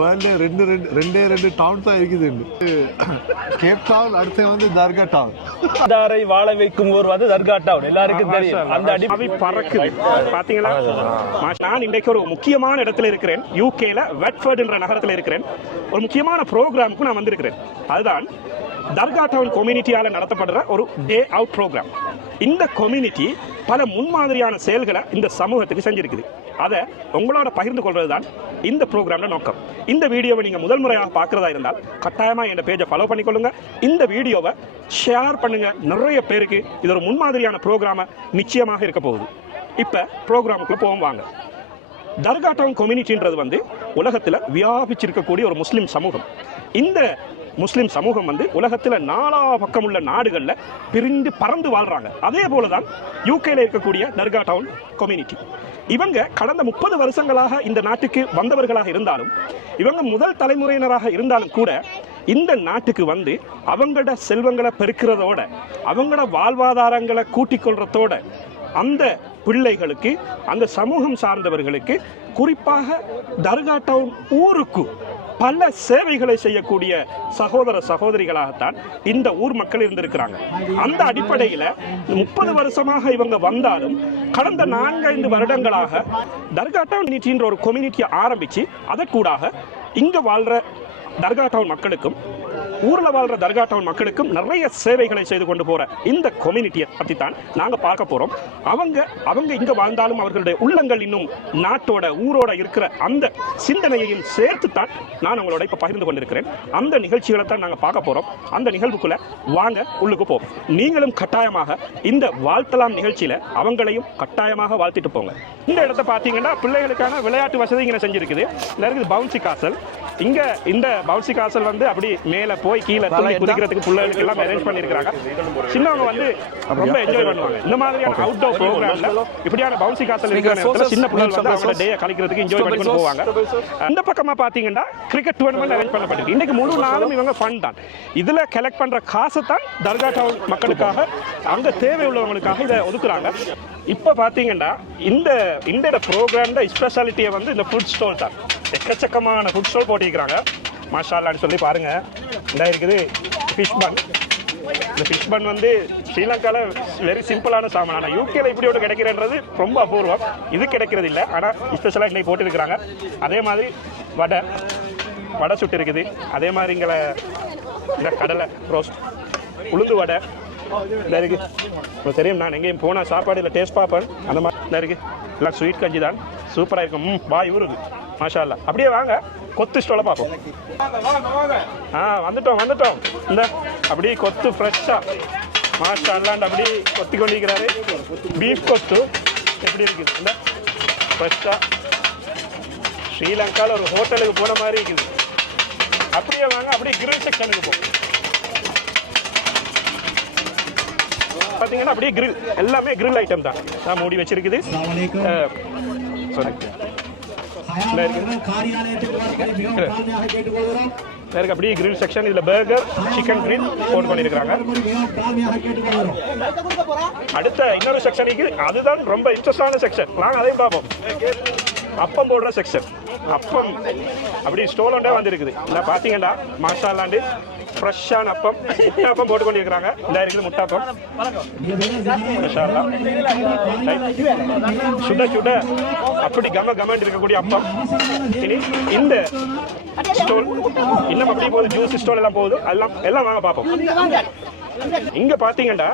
வேர்ல்ட்ல ரெண்டு ரெண்டு ரெண்டே ரெண்டு டவுன் தான் இருக்குது கேப் டவுன் அடுத்து வந்து தர்கா டவுன் தாரை வாழ வைக்கும் ஊர் வந்து தர்கா டவுன் எல்லாருக்கும் தெரியும். அந்த அடி அவி பறக்குது. பாத்தீங்களா? நான் இன்றைக்கு ஒரு முக்கியமான இடத்துல இருக்கிறேன். யூகேல வெட்ஃபர்ட் என்ற நகரத்தில் இருக்கிறேன். ஒரு முக்கியமான ப்ரோக்ராமுக்கு நான் வந்திருக்கிறேன். அதுதான் தர்கா டவுன் கம்யூனிட்டியால் நடத்தப்படுற ஒரு டே அவுட் ப்ரோக்ராம் இந்த கம்யூனிட்டி பல முன்மாதிரியான செயல்களை இந்த சமூகத்துக்கு செஞ்சிருக்குது. அதை உங்களோட பகிர்ந்து கொள்வது தான் இந்த ப்ரோக்ராமில் நோக்கம். இந்த வீடியோவை நீங்கள் முதல் முறையாக பார்க்குறதா இருந்தால் கட்டாயமாக என் பேஜை ஃபாலோ பண்ணிக்கொள்ளுங்க. இந்த வீடியோவை ஷேர் பண்ணுங்க. நிறைய பேருக்கு இது ஒரு முன்மாதிரியான ப்ரோக்ராமை நிச்சயமாக இருக்க போகுது. இப்போ ப்ரோக்ராமுக்குள்ளே போவோம் வாங்க. தர்கா டவுன் கம்யூனிட்டின்றது வந்து உலகத்தில் வியாபிச்சிருக்கக்கூடிய ஒரு முஸ்லீம் சமூகம். இந்த முஸ்லீம் சமூகம் வந்து உலகத்தில் நாலா பக்கம் உள்ள நாடுகளில் பிரிந்து பறந்து வாழ்றாங்க. அதே போல தான் யூகேல இருக்கக்கூடிய தர்கா டவுன் கம்யூனிட்டி இவங்க கடந்த முப்பது வருஷங்களாக இந்த நாட்டுக்கு வந்தவர்களாக இருந்தாலும் இவங்க முதல் தலைமுறையினராக இருந்தாலும் கூட இந்த நாட்டுக்கு வந்து அவங்களோட செல்வங்களை பெருக்கிறதோட அவங்களோட வாழ்வாதாரங்களை கூட்டிக் கொள்றதோட அந்த பிள்ளைகளுக்கு அந்த சமூகம் சார்ந்தவர்களுக்கு குறிப்பாக தர்கா டவுன் ஊருக்கு பல சேவைகளை செய்யக்கூடிய சகோதர சகோதரிகளாகத்தான் இந்த ஊர் மக்கள் இருந்திருக்கிறாங்க. அந்த அடிப்படையில் முப்பது வருஷமாக இவங்க வந்தாலும் கடந்த நான்கைந்து வருடங்களாக தர்கா டவுன் ஒரு கம்யூனிட்டியை ஆரம்பித்து அதற்கூடாக இங்கே வாழ்கிற தர்கா டவுன் மக்களுக்கும் ஊரில் வாழ்ற தர்கா டவுன் மக்களுக்கும் நிறைய சேவைகளை செய்து கொண்டு போகிற இந்த கம்யூனிட்டியை பற்றி தான் நாங்கள் பார்க்க போகிறோம் அவங்க அவங்க இங்கே வாழ்ந்தாலும் அவர்களுடைய உள்ளங்கள் இன்னும் நாட்டோட ஊரோட இருக்கிற அந்த சிந்தனையையும் சேர்த்து தான் நான் உங்களோட இப்போ பகிர்ந்து கொண்டிருக்கிறேன். அந்த நிகழ்ச்சிகளை தான் நாங்கள் பார்க்க போகிறோம் அந்த நிகழ்வுக்குள்ளே வாங்க உள்ளுக்கு போவோம். நீங்களும் கட்டாயமாக இந்த வாழ்த்தலாம் நிகழ்ச்சியில அவங்களையும் கட்டாயமாக வாழ்த்திட்டு போங்க. இந்த இடத்த பார்த்தீங்கன்னா பிள்ளைகளுக்கான விளையாட்டு வசதி இங்கே செஞ்சுருக்குது. இந்த இருக்குது பவுன்சி காசல் இங்கே இந்த பவுன்சி காசல் வந்து அப்படி மேலே போய் கீழே தள்ளி குதிக்கிறதுக்கு பிள்ளைகளுக்கு எல்லாம் அரேஞ்ச் பண்ணிருக்காங்க சின்னவங்க வந்து ரொம்ப என்ஜாய் பண்ணுவாங்க. இந்த மாதிரியான அவுட்டோர் ப்ரோக்ராம்ல இப்படியான பவுன்சி காசல் இருக்கிற நேரத்துல சின்ன பிள்ளைகள் வந்து அவங்களோட டே கழிக்கிறதுக்கு என்ஜாய் பண்ணி போவாங்க. அந்த பக்கமா பாத்தீங்கன்னா கிரிக்கெட் டூர்னமெண்ட் அரேஞ்ச் பண்ணப்பட்டிருக்கு. இன்னைக்கு முழு நாளும் இவங்க ஃபன் தான். இதுல கலெக்ட் பண்ற காசை தான் தர்கா டவுன் மக்களுக்காக அங்க தேவை உள்ளவங்களுக்காக இதை ஒதுக்குறாங்க. இப்ப பாத்தீங்கன்னா இந்த இந்த ப்ரோக்ராம் ஸ்பெஷாலிட்டியை வந்து இந்த ஃபுட் ஸ்டால் தான். எக்கச்சக்கமான ஃபுட் ஸ்டால் போட்டிருக்கிறாங்க. மாஷால்லான்னு சொல்லி பாருங்கள் இதாக இருக்குது ஃபிஷ் பன் இந்த ஃபிஷ் பன் வந்து ஸ்ரீலங்காவில் வெரி சிம்பிளான சாமான். ஆனால் யூகேல இப்படி ஒன்று கிடைக்கிறன்றது ரொம்ப அபூர்வம். இது கிடைக்கிறது இல்லை. ஆனால் ஸ்பெஷலாக இன்னைக்கு போட்டுருக்குறாங்க. அதே மாதிரி வடை. வடை சுட்டு இருக்குது. அதே மாதிரி இங்கே இந்த கடலை ரோஸ்ட் உளுந்து வடை. இந்த இருக்குது தெரியும் நான் எங்கேயும் போனால் சாப்பாடு இல்லை டேஸ்ட் பார்ப்பேன். அந்த மாதிரி இந்த இருக்குது எல்லாம் ஸ்வீட் கஞ்சி தான். சூப்பராக இருக்கும். ம் பாய் ஊறுது மாஷா அல்லா அப்படியே வாங்க. கொத்து ஸ்டோல பார்ப்போம். ஆ வந்துட்டோம் வந்துட்டோம். இந்த அப்படியே கொத்து ஃப்ரெஷ்ஷாக மாஷா அல்லாண்டு அப்படியே கொத்தி கொண்டிருக்கிறாரு. பீஃப் கொத்து எப்படி இருக்குது? இந்த ஃப்ரெஷ்ஷாக ஸ்ரீலங்காவில் ஒரு ஹோட்டலுக்கு போன மாதிரி இருக்குது. அப்படியே வாங்க அப்படியே கிரில் செக்ஷனுக்கு போகும் பார்த்தீங்கன்னா அப்படியே கிரில் எல்லாமே கிரில் ஐட்டம் தான். நான் மூடி வச்சிருக்குது. இருக்கு. அப்படியே கிரில் செக்ஷன் இதுல பர்கர் சிக்கன் கிரில் போட்டு பண்ணியிருக்காங்க அடுத்த இன்னொரு செக்ஷன் இருக்கு. அதுதான் ரொம்ப இன்ட்ரெஸ்டான செக்ஷன் வாங்க அதையும் பார்ப்போம். அப்பம் போடுற செக்ஷன் அப்பம். அப்படி ஸ்டோலோண்டே வந்துருக்குது. இல்லை பார்த்தீங்கன்னா மசாலாண்டு ஃப்ரெஷ்ஷான அப்பம் முட்டை அப்பம் போட்டு இந்த இருக்குது முட்டாப்பம். சுட சுட. அப்படி கம கமெண்ட் இருக்கக்கூடிய அப்பம். இனி இந்த ஸ்டோல் இன்னும் அப்படி போகுது. ஜூஸ் ஸ்டோல் எல்லாம் போகுது. எல்லாம் எல்லாம் வாங்க பார்ப்போம். இங்க பாத்தீங்கன்னா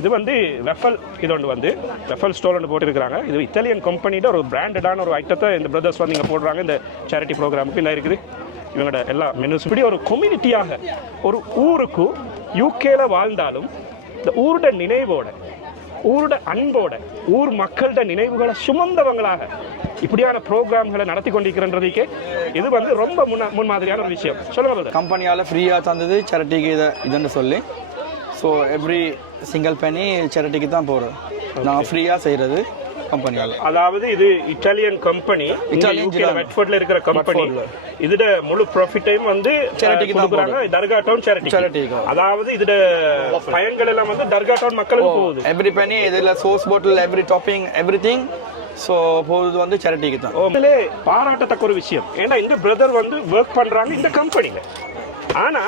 இது வந்து வெஃபல் இது ஒன்று வந்து வெஃபல் ஸ்டோல் ஒன்று போட்டிருக்கிறாங்க. இது இத்தாலியன் கம்பெனியோட ஒரு பிராண்டடான ஒரு ஐட்டத்தை இந்த பிரதர்ஸ் வந்து இங்கே போடுறாங்க. இந்த சேரிட்டி ப்ரோக்ராமுக்கு இல்லை இருக்குது. இவங்களோட எல்லா மெனுஸ் இப்படி ஒரு கம்யூனிட்டியாக ஒரு ஊருக்கு யூகேல வாழ்ந்தாலும் இந்த ஊரோட நினைவோட ஊரோட அன்போட ஊர் மக்களோட நினைவுகளை சுமந்தவங்களாக இப்படியான ப்ரோக்ராம்களை நடத்தி கொண்டிருக்கிறன்றதுக்கே இது வந்து ரொம்ப முன்ன முன்மாதிரியான ஒரு விஷயம். சொல்லுங்க. கம்பெனியால் ஃப்ரீயாக தந்தது சேரிட்டிக்கு இதை இதுன்னு சொல்லி. ஸோ எவ்ரி சிங்கிள் penny சேரிட்டிக்கு தான் போகிறோம் நாங்கள் ஃப்ரீயாக செய்கிறது கம்பெனியால் அதாவது இது இட்டாலியன் கம்பெனி. இட்டாலியன். மெட்ஃபோர்ட்ல இருக்கிற கம்பெனி. இதோட முழு ப்ராஃபிட்டையும் வந்து Charity க்கு தான் கொடுக்குறாங்க. தர்கா டவுன் சேரிட்டி க்கு. அதாவது இதோட பயன்கள் எல்லாம் வந்து தர்கா டவுன் மக்களுக்கு போகுது. எவ்ரி penny இதில் sauce bottle every topping everything so போகிறது வந்து சேரிட்டிக்கு தான். உண்மையிலே பாராட்டத்தக்க ஒரு விஷயம். ஏன்னா இந்த பிரதர் வந்து ஒர்க் பண்றாங்க இந்த கம்பெனில ஆனா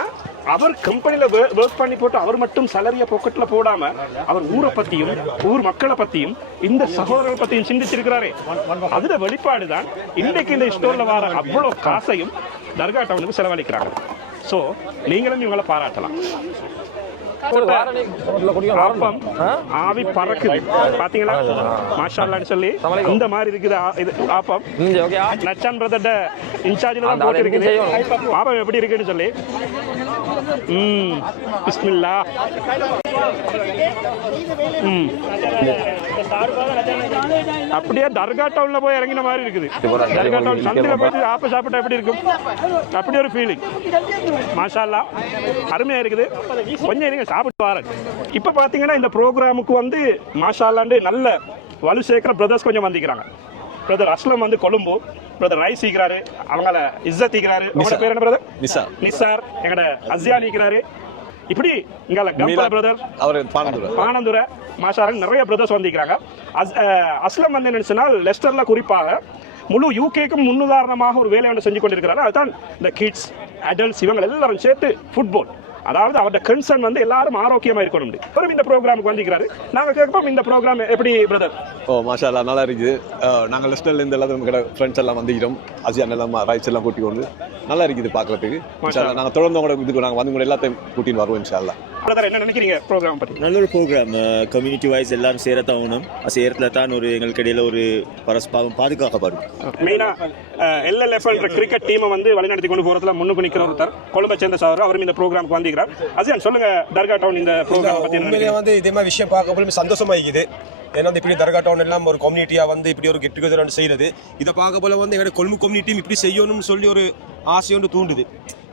அவர் கம்பெனியில் ஒர்க் பண்ணி போட்டு அவர் மட்டும் சலரிய பாக்கெட்ல போடாம அவர் ஊரை பத்தியும் ஊர் மக்களை பத்தியும் இந்த சகோதரர்கள் பத்தியும் சிந்திச்சிருக்கிறாரே. அதுல வெளிப்பாடு தான் இன்றைக்கு இந்த ஸ்டோர்ல வர அவ்வளவு காசையும் தர்கா டவுனுக்கு செலவழிக்கிறாங்க. ஸோ நீங்களும் இவங்களை பாராட்டலாம். ஆப்பம் ஆவி பறக்குது. பாத்தீங்களா? மாஷால்லான்னு சொல்லி இந்த மாதிரி இருக்குது இது ஆப்பம். நச்சான் பிரதர்ட இன்சார்ஜில் தான் போட்டு இருக்குது பாப்பம் எப்படி இருக்குன்னு சொல்லி. ம் பிஸ்மில்லா. ம். அப்படியே தர்கா டவுன்ல போய் இறங்கின மாதிரி இருக்குது. தர்கா டவுன் சந்தில போய் ஆப்ப சாப்பிட்டா எப்படி இருக்கும்? அப்படி ஒரு ஃபீலிங் மாஷால்லா அருமையா இருக்குது. கொஞ்சம் இருங்க சாப்பிட்டு வரேன். இப்போ பார்த்தீங்கன்னா இந்த ப்ரோக்ராமுக்கு வந்து மாஷால்லாண்டு நல்ல வலு சேர்க்கிற பிரதர்ஸ் கொஞ்சம் வந்திக்கிறாங்க பிரதர் அஸ்லம் வந்து கொழும்பு பிரதர் ரைஸ் ஈக்கிறாரு அவங்கள இஸ்ஸத் ஈக்கிறாரு உங்களோட பேர் என்ன பிரதர் நிசார் நிசார். எங்கட அஸ்யான் ஈக்கிறாரு இப்படி இங்கால கம்பா பிரதர் அவர் பானந்துரை பானந்துரை மாஷாரன் நிறைய பிரதர்ஸ் வந்திருக்கிறாங்க. அஸ்லம் வந்து என்ன சொன்னால் லெஸ்டர்ல குறிப்பாக முழு யூகேக்கும் முன்னுதாரணமாக ஒரு வேலை ஒன்று செஞ்சு கொண்டிருக்கிறாரு. அதுதான் இந்த கிட்ஸ் அடல்ட்ஸ் இவங்க எல்லாரும் சேர்த்து ஃபுட்பால் அதாவது அவரோட கன்சர்ன் வந்து எல்லாரும் ஆரோக்கியமா இருக்கணும் வரும் இந்த ப்ரோக்ராமுக்கு வந்திருக்கிறாரு. நாங்க கேட்போம் இந்த ப்ரோக்ராம் எப்படி பிரதர் ஓ மாஷா நல்லா இருக்குது. நாங்கள் லிஸ்டர்ல இருந்து எல்லாரும் கிட்ட ஃப்ரெண்ட்ஸ் எல்லாம் வந்துக்கிறோம் அசியான் எல்லாம் ரைட்ஸ் எல்லாம் கூட்டி கொண்டு நல்லா இருக்குது பார்க்கறதுக்கு. இன்ஷா அல்லாஹ் நாங்கள் தொடர்ந்து உங்களோட இதுக்கு நாங்கள் வந்து கூட எல்லாத்தையும் கூட்டின்னு வருவோம் இன்ஷா அல்லாஹ் பிரதர் என்ன நினைக்கிறீங்க ப்ரோக்ராம் பத்தி? நல்லொரு ப்ரோக்ராம் கம்யூனிட்டி வைஸ் எல்லாரும் சேரத்தாகணும் சேரத்தில் தான் ஒரு எங்களுக்கு இடையில ஒரு பரஸ்பாகம் பாதுகாக்கப்படும் மெயினா எல்எல்எஃப் என்ற கிரிக்கெட் டீமை வந்து வழிநடத்தி கொண்டு போறதுல முன்னுக்கு நிக்கிற ஒருத்தர் கொழும்பை சேர்ந்த சகோதரர் அவரும் இந்த ப்ரோக்ராமுக்கு வந்திருக்கிறார். அசியான் சொல்லுங்க தர்கா டவுன் இந்த ப்ரோக்ராம் பத்தி என்ன உண்மையிலே நினைக்கிறீங்க? வந்து இதே மாதிரி விஷயம் பார்க்க சந்தோஷமா இருக்குது. ஏன்னா வந்து இப்படி தர்கா டவுன் எல்லாம் ஒரு கம்யூனிட்டியாக வந்து இப்படி ஒரு கெட் டுகெதர் செய்யறது. இதை பார்க்க போல வந்து எங்களோட கொழும்பு கம்யூனிட்டியும் இப்படி செய்யணும்னு சொல்லி ஒரு ஆசை ஒன்று தூண்டுது.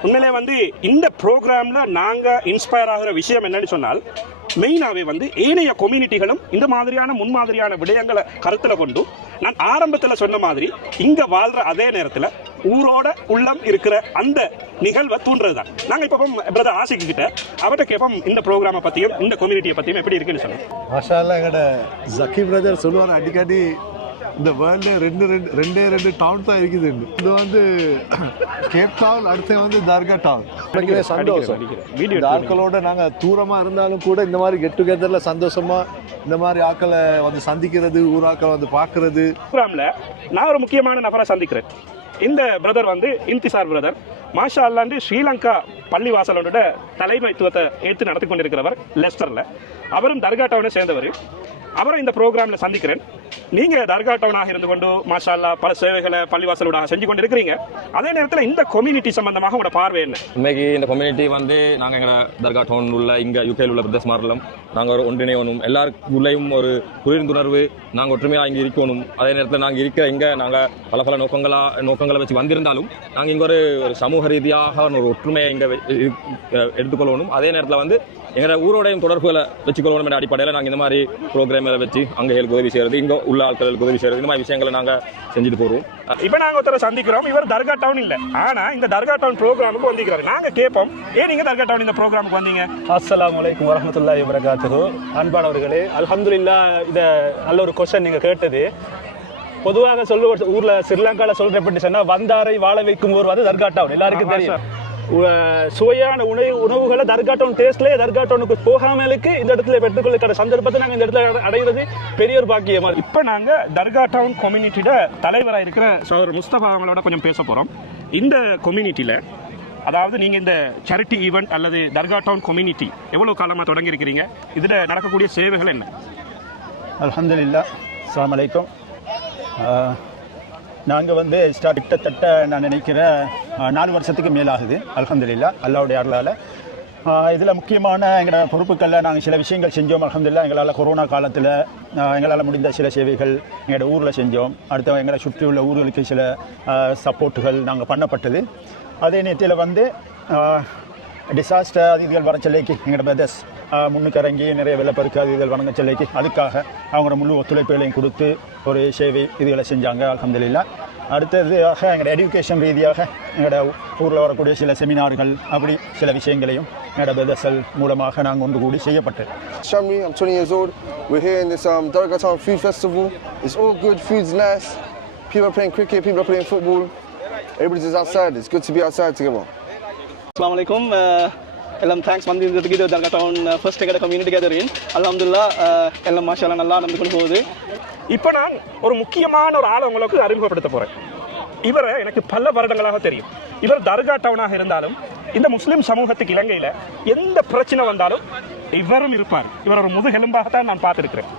உண்மையிலே வந்து இந்த ப்ரோக்ராம்ல நாங்கள் இன்ஸ்பயர் ஆகிற விஷயம் என்னன்னு சொன்னால் மெயினாகவே வந்து ஏனைய கம்யூனிட்டிகளும் இந்த மாதிரியான முன்மாதிரியான விடயங்களை கருத்தில் கொண்டு நான் ஆரம்பத்தில் சொன்ன மாதிரி இங்கே வாழ்கிற அதே நேரத்தில் ஊரோட உள்ளம் இருக்கிற அந்த நிகழ்வை தூண்டுறது தான் நாங்க இப்போ பிரதர் ஆசிக்கு கிட்ட அவர்கிட்ட கேட்போம் இந்த ப்ரோக்ராமை பத்தியும் இந்த கம்யூனிட்டியை பத்தியும் எப்படி இருக்குன்னு சொல்லுங்க. மாஷால்லா எங்கட ஜக்கி பிரதர் சொல்லுவார் அடிக்கடி இந்த வேர்ல்டு ரெண்டு ரெண்டு ரெண்டே ரெண்டு டவுன் தான் இருக்குது இது வந்து கேப் டவுன் அடுத்து வந்து தர்கா டவுன் சந்தோஷம். இந்த ஆட்களோட நாங்க தூரமா இருந்தாலும் கூட இந்த மாதிரி கெட் டுகெதர்ல சந்தோஷமா இந்த மாதிரி ஆட்களை வந்து சந்திக்கிறது ஊர் ஆட்களை வந்து பார்க்கறது. ப்ரோக்ராம்ல நான் ஒரு முக்கியமான நபரை சந்திக்கிறேன். இந்த பிரதர் வந்து இன்திசார் பிரதர் மாஷா அல்லாண்டு ஸ்ரீலங்கா பள்ளிவாசலோட தலைமைத்துவத்தை எடுத்து நடத்தி கொண்டிருக்கிறவர் லெஸ்டரில். அவரும் தர்கா டவுனை சேர்ந்தவர். அவரை இந்த ப்ரோக்ராமில் சந்திக்கிறேன். நீங்க தர்கா டவுனாக இருந்து கொண்டு மாஷா அல்லா பல சேவைகளை பள்ளிவாசலோட செஞ்சு கொண்டு இருக்கிறீங்க அதே நேரத்தில் இந்த கம்யூனிட்டி சம்பந்தமாக உங்களோட பார்வை என்ன? இன்னைக்கு இந்த கம்யூனிட்டி வந்து நாங்கள் எங்களை தர்கா டவுன் உள்ள இங்கே யூகேல உள்ள பிரதேச மாறலாம் நாங்கள் ஒரு ஒன்றிணையணும். எல்லாருக்குள்ளேயும் ஒரு புரிந்துணர்வு நாங்கள் ஒற்றுமையாக இங்கே இருக்கணும். அதே நேரத்தில் நாங்கள் இருக்கிற இங்கே நாங்கள் பல பல நோக்கங்களா நோக்கங்களை வச்சு வந்திருந்தாலும் நாங்கள் இங்கே ஒரு ஒரு சமூக ரீதியாக ஒரு ஒற்றுமையை இங்கே எடுத்துக்கொள்ளணும். அதே நேரத்தில் வந்து எங்களோட ஊரோடையும் தொடர்புகளை வச்சுக்கொள்ளணும் என்ற அடிப்படையில் நாங்கள் இந்த மாதிரி ப்ரோக்ராம்களை வச்சு அங்கேகளுக்கு உதவி செய்கிறது இங்கே உள்ள ஆட்களுக்கு உதவி செய்கிறது இந்த மாதிரி விஷயங்களை நாங்கள் செஞ்சுட்டு போகிறோம் இப்போ நாங்க ஒருத்தரை சந்திக்கிறோம். இவர் தர்கா டவுன் இல்ல. ஆனா இந்த தர்கா டவுன் ப்ரோக்ராமுக்கு வந்திருக்கிறாரு. நாங்க கேட்போம். ஏன் நீங்க தர்கா டவுன் இந்த ப்ரோக்ராமுக்கு வந்தீங்க? அஸ்ஸலாமு அலைக்கும் வரஹ்மத்துல்லாஹி வபரகாத்துஹு. அன்பானவர்களே அல்ஹம்துலில்லா இத நல்ல ஒரு கொஸ்டின் நீங்க கேட்டது. பொதுவாக சொல்லுவ ஊர்ல ஸ்ரீலங்கால சொல்ற எப்படி சொன்னா வந்தாரை வாழ வைக்கும் ஊர் வந்து தர்கா டவுன் எல்லாருக்கும் தெரியும். சுவையான உணவு உணவுகளை தர்கா டவுன் டேஸ்ட்லேயே தர்கா டவுனுக்கு போகாமலுக்கு இந்த இடத்துல பெற்றுக்கொள்ளுக்கிற சந்தர்ப்பத்தை நாங்கள் இந்த இடத்துல அடைகிறது பெரிய ஒரு பாக்கியமா இப்போ நாங்கள் தர்கா டவுன் கம்யூனிட்டியோட தலைவராக இருக்கிற சோதர் முஸ்தபா அவங்களோட கொஞ்சம் பேச போகிறோம் இந்த கொம்யூனிட்டியில் அதாவது நீங்கள் இந்த சேரிட்டி ஈவெண்ட் அல்லது தர்கா டவுன் கம்யூனிட்டி எவ்வளோ காலமாக தொடங்கியிருக்கிறீங்க? இதில் நடக்கக்கூடிய சேவைகள் என்ன? அலமதுல்லா அலாம் அலைக்கும். நாங்கள் வந்து ஸ்டார்ட் கிட்டத்தட்ட நான் நினைக்கிறேன் நாலு வருஷத்துக்கு மேலாகுது. அலமதுல்லா அல்லாவுடைய அருளால். இதில் முக்கியமான எங்களோட பொறுப்புகளில் நாங்கள் சில விஷயங்கள் செஞ்சோம். அலமதுல்லா எங்களால் கொரோனா காலத்தில் எங்களால் முடிந்த சில சேவைகள் எங்களோட ஊரில் செஞ்சோம். அடுத்து எங்களை சுற்றியுள்ள ஊர்களுக்கு சில சப்போர்ட்டுகள் நாங்கள் பண்ணப்பட்டது. அதே நேரத்தில் வந்து டிசாஸ்டர் அது இதுகள் வர சொல்லிக்கு எங்களோட பிரதர்ஸ் முன்னுக்கு இறங்கி நிறைய வெள்ளப்பெருக்கு அது இதுகள் வணங்க சொல்லிக்கு அதுக்காக அவங்களோட முழு ஒத்துழைப்புகளையும் கொடுத்து ஒரு சேவை இதுகளை செஞ்சாங்க அல்ஹம்துலில்லா அடுத்ததாக எங்களோட எடுகேஷன் ரீதியாக எங்களோட ஊரில் வரக்கூடிய சில செமினார்கள் அப்படி சில விஷயங்களையும் எங்களோட பிரதர்சல் மூலமாக நாங்கள் ஒன்று கூடி செய்யப்பட்டது Shamri, I'm 20 years old. We're here in this um, Dargatown Food Festival. It's all good, food's nice. People are playing cricket, people are playing football. Everybody's just outside. It's good to be outside together. அஸ்லாம் வலைக்கும் எல்லாம் thanks வந்து இருந்ததுக்கு இது Dargah town first கடை community gathering அல்ஹம்துல்லா எல்லாம் மாஷாலாம் நல்லா நடந்து கொண்டு போகுது. இப்போ நான் ஒரு முக்கியமான ஒரு ஆளை உங்களுக்கு அறிமுகப்படுத்த போகிறேன் இவரை எனக்கு பல வருடங்களாக தெரியும். இவர் தர்கா டவுனாக இருந்தாலும் இந்த முஸ்லீம் சமூகத்துக்கு இலங்கையில் எந்த பிரச்சனை வந்தாலும் இவரும் இருப்பார். இவர் ஒரு முதுகெலும்பாகத்தான் நான் பார்த்துருக்கிறேன்.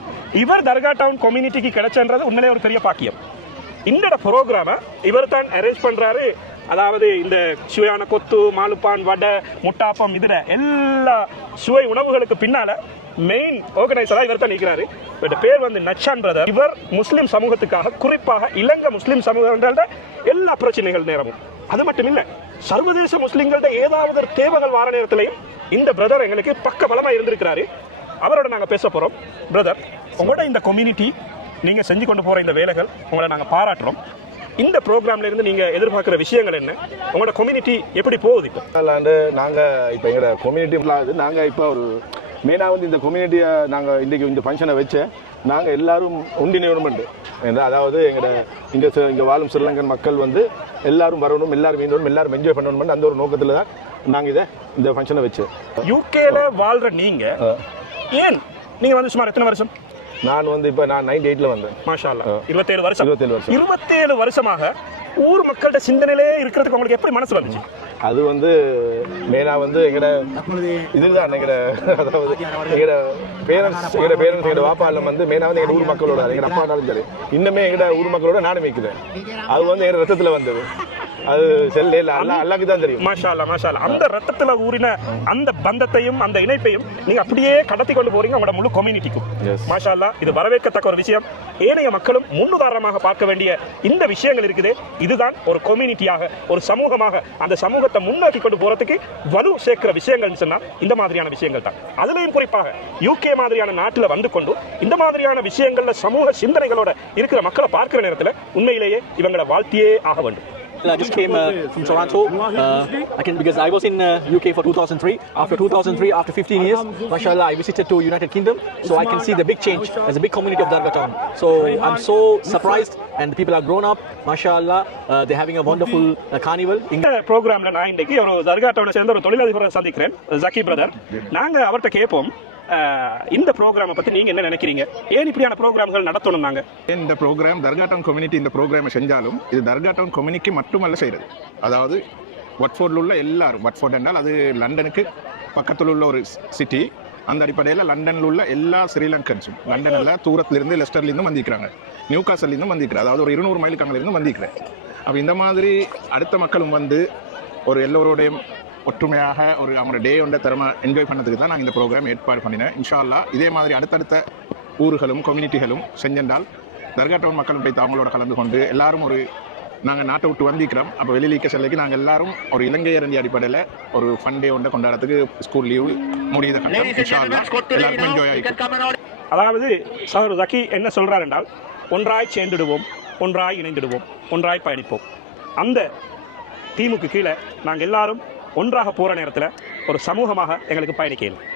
இவர் தர்கா டவுன் கம்யூனிட்டிக்கு கிடைச்சன்றது உண்மையிலே ஒரு பெரிய பாக்கியம். இந்த ப்ரோக்ராமை இவர் தான் அரேஞ்ச் பண்ணுறாரு அதாவது இந்த சுவையான கொத்து மாலுப்பான் வடை முட்டாப்பம் இதில் எல்லா சுவை உணவுகளுக்கு பின்னால மெயின் ஆர்கனைசராக இவர் தான் நிற்கிறாரு இவருடைய பேர் வந்து நச்சான் பிரதர் இவர் முஸ்லீம் சமூகத்துக்காக குறிப்பாக இலங்கை முஸ்லீம் சமூகங்களோட எல்லா பிரச்சனைகள் நேரமும். அது மட்டும் இல்லை சர்வதேச முஸ்லீம்கள்ட ஏதாவது தேவைகள் வார நேரத்திலையும் இந்த பிரதர் எங்களுக்கு பக்க பலமாக இருந்திருக்கிறாரு. அவரோட நாங்கள் பேச போகிறோம் பிரதர் உங்களோட இந்த கம்யூனிட்டி நீங்கள் செஞ்சு கொண்டு போகிற இந்த வேலைகள் உங்களை நாங்கள் பாராட்டுறோம். இந்த ப்ரோக்ராம்ல இருந்து நீங்க எதிர்பார்க்குற விஷயங்கள் என்ன? உங்களோட கம்யூனிட்டி எப்படி போகுது இப்போ? அல்லாண்டு நாங்கள் இப்போ எங்களோட கம்யூனிட்டி நாங்கள் இப்போ ஒரு மெயினாக வந்து இந்த கம்யூனிட்டியை நாங்கள் இன்றைக்கி இந்த ஃபங்க்ஷனை வச்சு நாங்கள் எல்லாரும் ஒன்றிணையணுமெண்டு அதாவது எங்களோட இங்கே இங்கே வாழும் ஸ்ரீலங்கன் மக்கள் வந்து எல்லாரும் வரணும் எல்லாரும் வேணும் எல்லாரும் என்ஜாய் பண்ணணும் அந்த ஒரு நோக்கத்தில் தான் நாங்கள் இதை இந்த ஃபங்க்ஷனை வச்சு. யூகேல வாழ்ற நீங்க ஏன்? நீங்க வந்து சுமார் எத்தனை வருஷம்? நான் வந்து இப்போ நான் நைன்டி எயிட்டில் வந்தேன். மாஷா இருபத்தேழு வருஷம். இருபத்தேழு வருஷம். இருபத்தேழு வருஷமாக ஊர் மக்கள்கிட்ட சிந்தனையிலே இருக்கிறதுக்கு உங்களுக்கு எப்படி மனசு வந்துச்சு? அது வந்து மெயினாக வந்து எங்களோட இதுதான் எங்களோட அதாவது எங்களோட பேரண்ட்ஸ் எங்களோட பேரண்ட்ஸ் எங்களோட வாப்பாலம் வந்து மெயினாக வந்து எங்கள் ஊர் மக்களோட எங்கள் அப்பா இருந்தாலும் சரி இன்னுமே எங்களோட ஊர் மக்களோட நானும் வைக்கிறேன் அது வந்து எங்கள் ரத்தத்தில் வந்தது. அது செல்ல இல்லை அல்லா அல்லாக்கு தான் தெரியும். மாஷா மாஷா. அந்த ரத்தத்துல ஊறின அந்த பந்தத்தையும் அந்த இணைப்பையும் நீங்க அப்படியே கடத்தி கொண்டு போறீங்க உங்களோட முழு கம்யூனிட்டிக்கும். மாஷா இது வரவேற்கத்தக்க ஒரு விஷயம். ஏனைய மக்களும் முன்னுதாரணமாக பார்க்க வேண்டிய இந்த விஷயங்கள் இருக்குது. இதுதான் ஒரு கம்யூனிட்டியாக ஒரு சமூகமாக அந்த சமூகத்தை முன்னோக்கி கொண்டு போறதுக்கு வலு சேர்க்கிற விஷயங்கள்னு சொன்னா இந்த மாதிரியான விஷயங்கள் தான். அதுலயும் குறிப்பாக யூகே மாதிரியான நாட்டுல வந்து கொண்டு இந்த மாதிரியான விஷயங்கள்ல சமூக சிந்தனைகளோட இருக்கிற மக்களை பார்க்கிற நேரத்துல உண்மையிலேயே இவங்களை வாழ்த்தியே ஆக வேண்டும். I just came uh, from Toronto. Uh, I can because I was in uh, UK for 2003. After 2003, after 15 years, mashallah, I visited to United Kingdom, so I can see the big change. There's a big community of Darga Town. So I'm so surprised, and the people are grown up. Mashallah, uh, they're having a wonderful uh, carnival. இந்த ப்ரோக்ராம்ல நான் இன்னைக்கு ஒரு தர்காட்டோட சேர்ந்த ஒரு தொழிலதிபரை சந்திக்கிறேன் Jaggi brother நாங்க அவர்கிட்ட கேட்போம் அஹ், இந்த ப்ரோக்ராமை பற்றி நீங்கள் என்ன நினைக்கிறீங்க? ஏன் இப்படியான ப்ரோக்ராம்கள் நடத்தணும் நாங்கள் இந்த ப்ரோக்ராம் தர்கா டவுன் கம்யூனிட்டி இந்த ப்ரோக்ராமை செஞ்சாலும் இது தர்கா டவுன் கம்யூனிட்டி மட்டுமல்ல செய்கிறது அதாவது வட்ஃபோர்டில் உள்ள எல்லாரும் வட்ஃபோர்ட் என்றால் அது லண்டனுக்கு பக்கத்தில் உள்ள ஒரு சிட்டி அந்த அடிப்படையில் லண்டனில் உள்ள எல்லா ஸ்ரீலங்கன்ஸும் லண்டனில் தூரத்துலேருந்து லெஸ்டர்லேருந்து வந்திருக்கிறாங்க. நியூ காசல்லேருந்து வந்திருக்கிறாங்க. அதாவது ஒரு இருநூறு மைலுக்கு அங்கேருந்து வந்திருக்கிறேன். அப்போ இந்த மாதிரி அடுத்த மக்களும் வந்து ஒரு எல்லோருடையும் ஒற்றுமையாக ஒரு அவங்களோட டே ஒன்றை திறமை என்ஜாய் பண்ணதுக்கு தான் நான் இந்த ப்ரோக்ராம் ஏற்பாடு பண்ணினேன். இன்ஷா அல்லாஹ் இதே மாதிரி அடுத்தடுத்த ஊர்களும் கம்யூனிட்டிகளும் செஞ்சென்றால் தர்கா டவுன் மக்களும் போய் அவங்களோட கலந்து கொண்டு எல்லாரும் ஒரு நாங்கள் நாட்டை விட்டு வந்திக்கிறோம் அப்போ வெளியிலிக்க செல்லைக்கு நாங்கள் எல்லாரும் ஒரு இலங்கையர் என்ற அடிப்படையில் ஒரு ஃபன் டே ஒன்றை கொண்டாடுறதுக்கு ஸ்கூல் லீவு முடியுத எல்லாருக்கும் என்ஜாய் ஆகிக்கும் அதாவது சகோதரர் ஜக்கி என்ன சொல்றார் என்றால் ஒன்றாய் சேர்ந்துடுவோம் ஒன்றாய் இணைந்திடுவோம் ஒன்றாய் பயணிப்போம். அந்த டீமுக்கு கீழே நாங்கள் எல்லாரும் ஒன்றாக போற நேரத்தில் ஒரு சமூகமாக எங்களுக்கு பயணிக்கலாம்